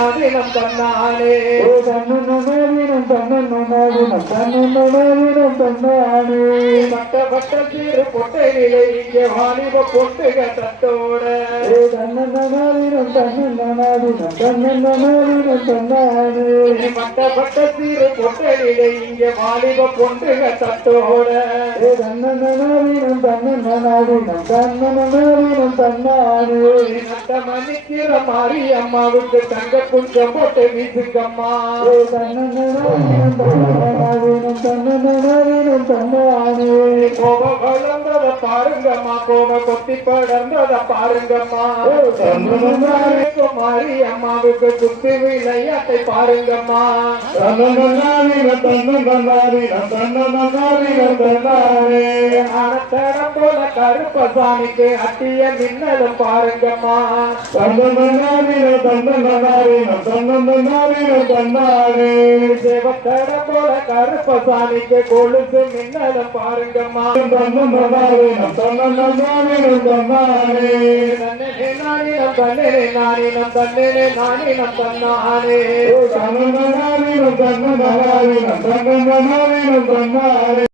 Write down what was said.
நாதினம் தன்னானே தன்னநாதினம் தன்னநாதினம் தன்னநாதினம் தன்னானே கட்டப்பட்ட சீரு பொட்டையிலே இங்கே வாலிப பொட்டுக தட்டோட தன்னநாதினம் தன்னநாதினம் தன்னநாதினம் தன்னானே கட்டப்பட்ட சீரு பொட்டையிலே இங்கே வாலிப பொட்டுக தட்டோட தன்னநாதினம் தன்னநாதினம் தன்னநாதினம் தன்னானே நட்ட மணிக்கிற மாறி அம்மாவுக்கு தங்க குஞ்சம் போட்டு வீசுங்கம்மா தன்னநாதினம் தன்னநாதினம் தன்னநாதினம் தன்னானே கோப வளர்ந்தத பாருங்கம்மா கோப கொத்தி படர்ந்தத பாருங்கம்மா மாறி அம்மாவுக்கு குத்து விளையாட்டை பாருங்கம்மா அனத்தடம் போல கருப்பசாமிக்கு அட்டிய மின்னலும் பாருங்கம்மா சிவத்தடம் போல கருப்பசாமிக்கு கொலுசு மின்னலும் பாருங்கம்மா நானினம் தன்னே நானினம் தன்னே நானினம் தன்னானே தன்னநாதினம் தன்னநாதினம் தன்னநாதினம் தன்னானே